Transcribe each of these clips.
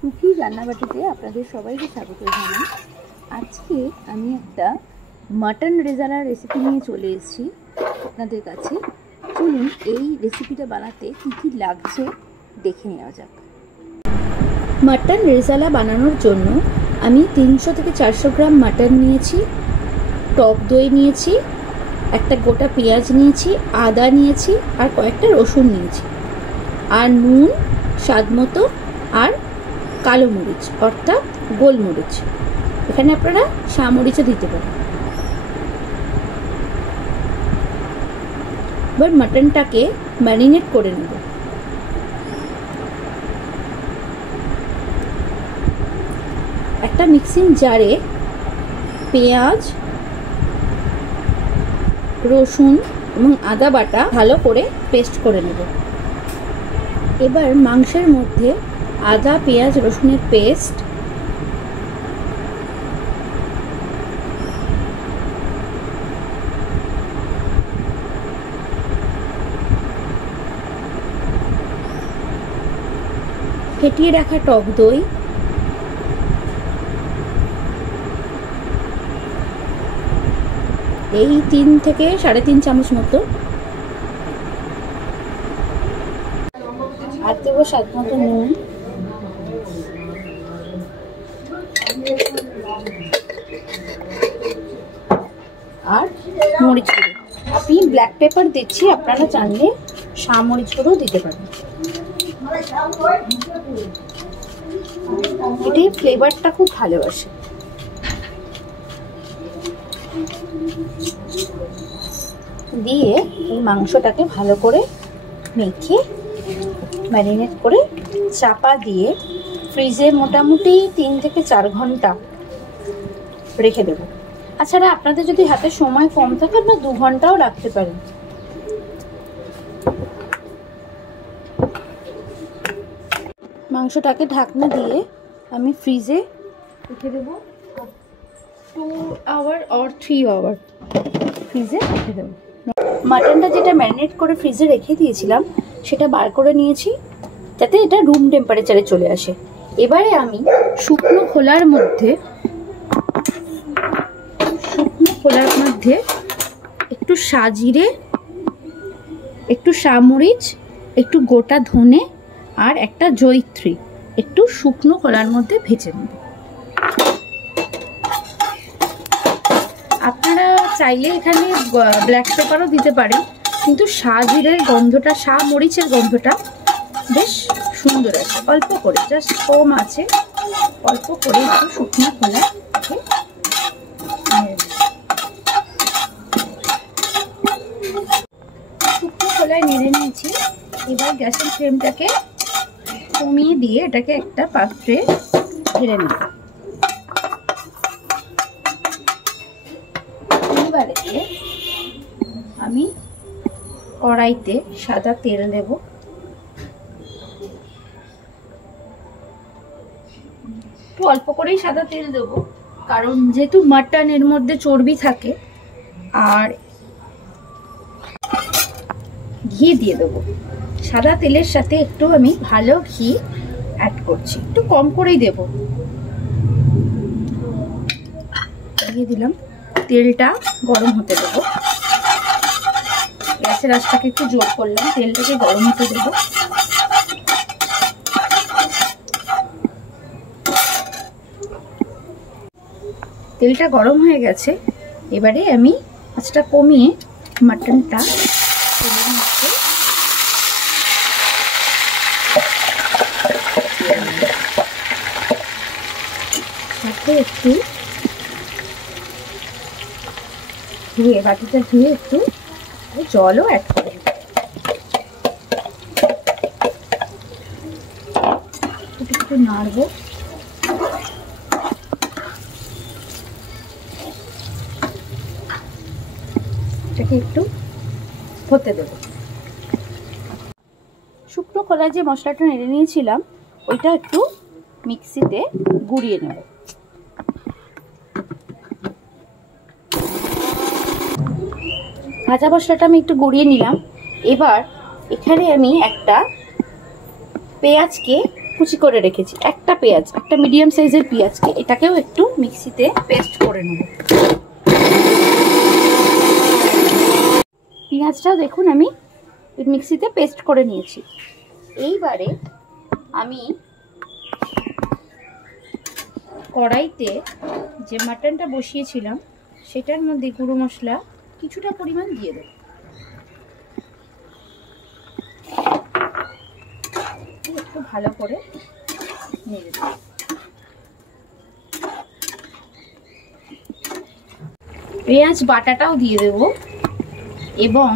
Cookie রান্নাবাটিতে আপনাদের সবাইকে স্বাগত জানাই। আজকে আমি একটা মাটন রেজালা রেসিপি নিয়ে চলে এসেছি আপনাদের কাছে। চলুন এই রেসিপিটা বানাতে কী কী লাগছে দেখে নেওয়া যাক। মাটন রেজালা বানানোর জন্য আমি 300 থেকে 400 গ্রাম মাটন নিয়েছি, টক দই নিয়েছি, একটা গোটা পেঁয়াজ নিয়েছি, আদা নিয়েছি আর কয়েকটা রসুন নিয়েছি, আর নুন স্বাদ মতো, আর কালো মরিচ অর্থাৎ গোলমরিচ। এখানে আপনারা সামরিচও দিতে পারেন। এবার মাটনটাকে ম্যারিনেট করে নেব। একটা মিক্সিং জারে পেঁয়াজ, রসুন এবং আদা বাটা ভালো করে পেস্ট করে নেব। এবার মাংসের মধ্যে আদা, পেঁয়াজ, রসুনের পেস্ট, ফেটিয়ে রাখা টক দই, এই 3 থেকে 3.5 চামচ মতো, আর দেবো স্বাদ মতো নুন, আর মরিচ গুঁড়ো। আমি ব্ল্যাক পেপার দিচ্ছি, আপনারা চাইলে সামরিচ গুঁড়ো দিতে পারেন। এটি ফ্লেভারটা খুব ভালোবাসে। দিয়ে এই মাংসটাকে ভালো করে মেখে ম্যারিনেট করে চাপা দিয়ে ফ্রিজে মোটামুটি 3 থেকে 4 ঘন্টা রেখে দেবো। তাছাড়া আপনাদের যদি হাতে সময় কম থাকে আপনারা 2 ঘন্টাও রাখতে পারেন। মাংসটাকে ঢাকনা দিয়ে আমি ফ্রিজে রেখে দেবো 2 আওয়ার অর 3 আওয়ার ফ্রিজে রেখে দেবো। মাটনটা যেটা ম্যারিনেট করে ফ্রিজে রেখে দিয়েছিলাম সেটা বার করে নিয়েছি যাতে এটা রুম টেম্পারেচারে চলে আসে। এবারে আমি শুকনো খোলার মধ্যে একটু সাজিরে, একটু সামরিচ, একটু গোটা ধনে আর একটা জয়িত্রী একটু শুকনো খোলার মধ্যে ভেজে নেব। আপনারা চাইলে এখানে ব্ল্যাক পেপারও দিতে পারেন, কিন্তু সাজিরের গন্ধটা, সামরিচের গন্ধটা বেশ সুন্দর আছে। অল্প করে, জাস্ট কম আছে, অল্প করে একটু শুকনো খোলা নেড়ে নিয়েছি। এবার গ্যাসের ফ্লেমটাকে কমিয়ে দিয়ে এটাকে একটা পাত্রে ঢেলে নেব। এবারে আমি কড়াইতে সাদা তেল দেব। একটু অল্প করেই সাদা তেল দেবো, কারণ যেহেতু মাটনের মধ্যে চর্বি থাকে। আর ঘি দিয়ে দেবো। সাদা তেলের সাথে একটু আমি ভালো ঘি অ্যাড করছি, একটু কম করেই দেব। দিয়ে দিলাম। তেলটা গরম হতে দেবো। গ্যাসের আঁচটাকে একটু জোর করলাম, তেলটাকে গরম হতে দেবো। তেলটা গরম হয়ে গেছে। এবারে আমি আঁচটা কমিয়ে মাটনটা তেলের মধ্যে সাথে একটু ধুয়ে, বাটিটা ধুয়ে একটু জলও অ্যাড করে একটু নাড়বো। এটাকে একটু হতে দেবো। শুকনো খোলায় যে মশলাটা নেড়ে নিয়েছিলাম ওইটা একটু মিক্সিতে গুঁড়িয়ে নেব। ভাজা মশলাটা আমি একটু গুঁড়িয়ে নিলাম। এবার এখানে আমি একটা পেঁয়াজকে কুচি করে রেখেছি, একটা পেঁয়াজ, একটা মিডিয়াম সাইজের পেঁয়াজকে এটাকেও একটু মিক্সিতে পেস্ট করে নেব। পেঁয়াজটা দেখুন আমি মিক্সিতে পেস্ট করে নিয়েছি। এইবারে আমি কড়াইতে যে মাটনটা বসিয়েছিলাম সেটার মধ্যে গুঁড়ো মশলা কিছুটা পরিমাণ দিয়ে দেব। একটু ভালো করে নেড়ে দেব। পেঁয়াজ বাটাটাও দিয়ে দেব এবং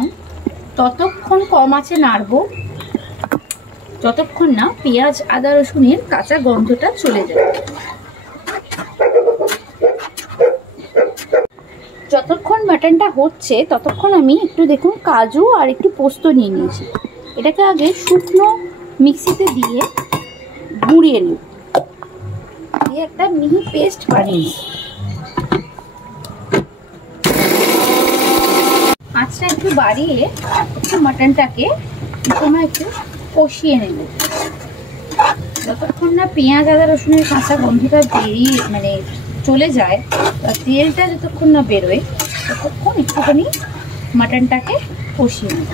ততক্ষণ কম আঁচে নাড়বো যতক্ষণ না পেঁয়াজ আদা রসুনের কাঁচা গন্ধটা চলে যায়। যতক্ষণ মাটনটা হচ্ছে ততক্ষণ আমি একটু দেখুন কাজু আর একটু পোস্ত নিয়ে নিয়েছি। এটাকে আগে শুকনো মিক্সিতে দিয়ে গুঁড়িয়ে নিই, দিয়ে একটা মিহি পেস্ট বানিয়ে নিই। আঁচটা একটু বাড়িয়ে একটু মাটনটাকে সময় একটু কষিয়ে নেব যতক্ষণ না পেঁয়াজ আদা রসুনের কাঁচা গন্ধটা বেরিয়ে মানে চলে যায়, তেলটা যতক্ষণ না বেরোয় ততক্ষণ একটুখানি মাটনটাকে কষিয়ে নেব।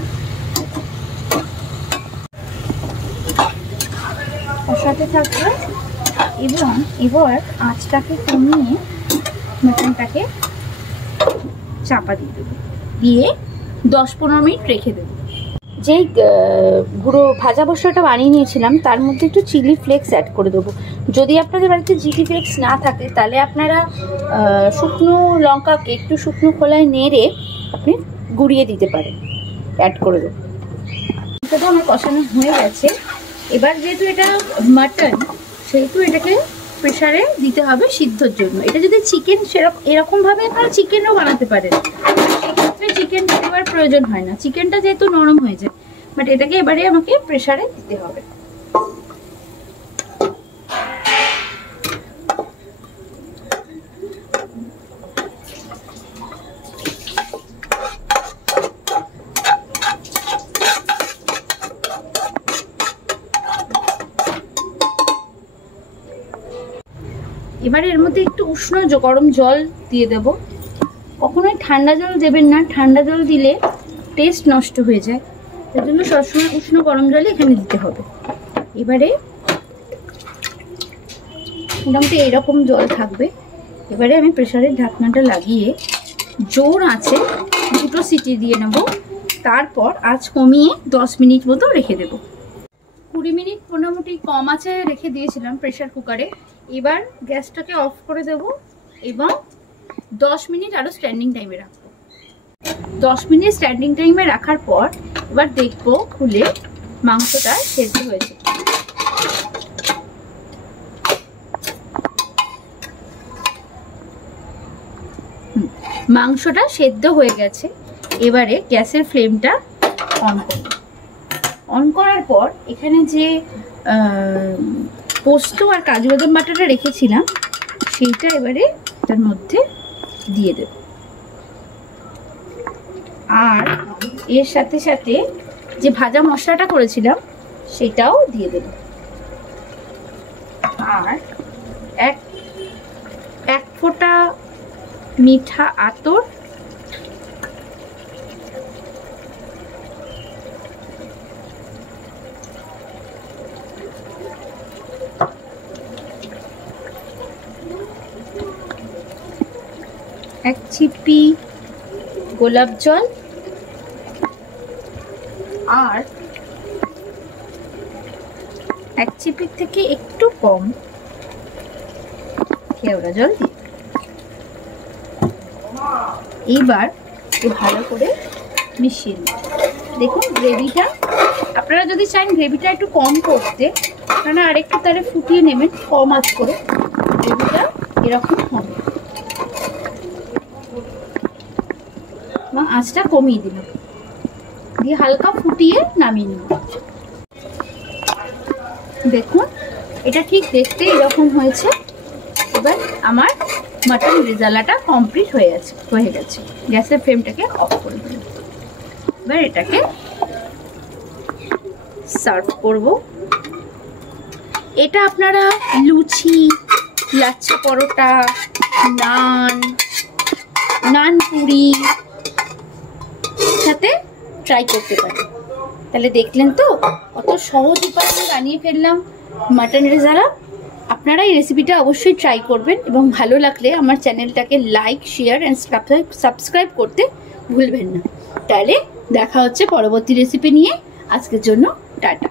কষাতে থাকবে এবং এবার আঁচটাকে কমিয়ে মাটনটাকে চাপা দিয়ে দেবো, দিয়ে 10-15 মিনিট রেখে দেবো। যেই গুঁড়ো ভাজা মশলাটা বানিয়ে নিয়েছিলাম তার মধ্যে একটু চিলি ফ্লেক্স অ্যাড করে দেবো। যদি আপনাদের বাড়িতে চিলি ফ্লেক্স না থাকে তাহলে আপনারা শুকনো লঙ্কাকে একটু শুকনো খোলায় নেড়ে আপনি গুঁড়িয়ে দিতে পারেন, অ্যাড করে দেবো। এটা তো আমার কষানো হয়ে গেছে। এবার যেহেতু এটা মাটন সেহেতু এটাকে প্রেসারে দিতে হবে সিদ্ধর জন্য। এটা যদি চিকেন সেরকম এরকমভাবে আপনারা চিকেনও বানাতে পারেন, সেক্ষেত্রে চিকেনটা দেওয়ার প্রয়োজন হয় না, চিকেনটা যেহেতু নরম হয়ে যায়। বাট এটাকে এবারে আমাকে প্রেসারে দিতে হবে। এবারে এর মধ্যে একটু উষ্ণ গরম জল দিয়ে দেব। কখনোই ঠান্ডা জল দেবেন না, ঠান্ডা জল দিলে টেস্ট নষ্ট হয়ে যায়, এর জন্য সবসময় উষ্ণ গরম জলে এখানে দিতে হবে। এবারে মোটামুটি এরকম জল থাকবে। এবারে আমি প্রেসারের ঢাকনাটা লাগিয়ে জোর আঁচে 2 সিটি দিয়ে নেব, তারপর আঁচ কমিয়ে 10 মিনিট মতো রেখে দেব। 20 মিনিট মোটামুটি কম আঁচে রেখে দিয়েছিলাম প্রেসার কুকারে। এবার গ্যাসটাকে অফ করে দেব এবং 10 মিনিট আরও স্ট্যান্ডিং টাইমে রাখবো। 10 মিনিট স্ট্যান্ডিং টাইমে রাখার পর এবার দেখবো খুলে মাংসটা সেদ্ধ হয়েছে। মাংসটা সেদ্ধ হয়ে গেছে। এবারে গ্যাসের ফ্লেমটা অন করব। অন করার পর এখানে যে পোস্ত আর কাজু বাদাম বাটাটা রেখেছিলাম সেইটা এবারে তার মধ্যে দিয়ে দেব, আর এর সাথে সাথে যে ভাজা মশলাটা করেছিলাম সেটাও দিয়ে দেব, আর এক ফোঁটা মিঠা আতর, এক চিপি গোলাপ জল, আর এক চিপির থেকে একটু কম কেওড়া জল দিই। এইবার ভালো করে মিশিয়ে নিই। দেখুন গ্রেভিটা, আপনারা যদি চান গ্রেভিটা একটু কম করতে আপনারা আরেকটু তাহলে ফুটিয়ে নেবেন কম আঁচ করে, গ্রেভিটা এরকম হবে। আঁচটা কমিয়ে দিলাম, দিয়ে হালকা ফুটিয়ে নামিয়ে নিব। দেখুন এটা ঠিক দেখতে এরকম হয়েছে। এবার আমার মাটন রেজালাটা কমপ্লিট হয়ে গেছে। গ্যাসের ফ্লেমটাকে অফ করে দিলাম। এবার এটাকে সার্ভ করব। এটা আপনারা লুচি, লাচ্ছা পরোটা, নান পুরি সাথে ট্রাই করতে পারেন। তাহলে দেখলেন তো কত সহজ উপায়ে বানিয়ে ফেললাম মাটন রেজালা। আপনারা এই রেসিপিটা অবশ্যই ট্রাই করবেন এবং ভালো লাগলে আমার চ্যানেলটাকে লাইক, শেয়ার অ্যান্ড সাবস্ক্রাইব করতে ভুলবেন না। তাহলে দেখা হচ্ছে পরবর্তী রেসিপি নিয়ে। আজকের জন্য টাটা।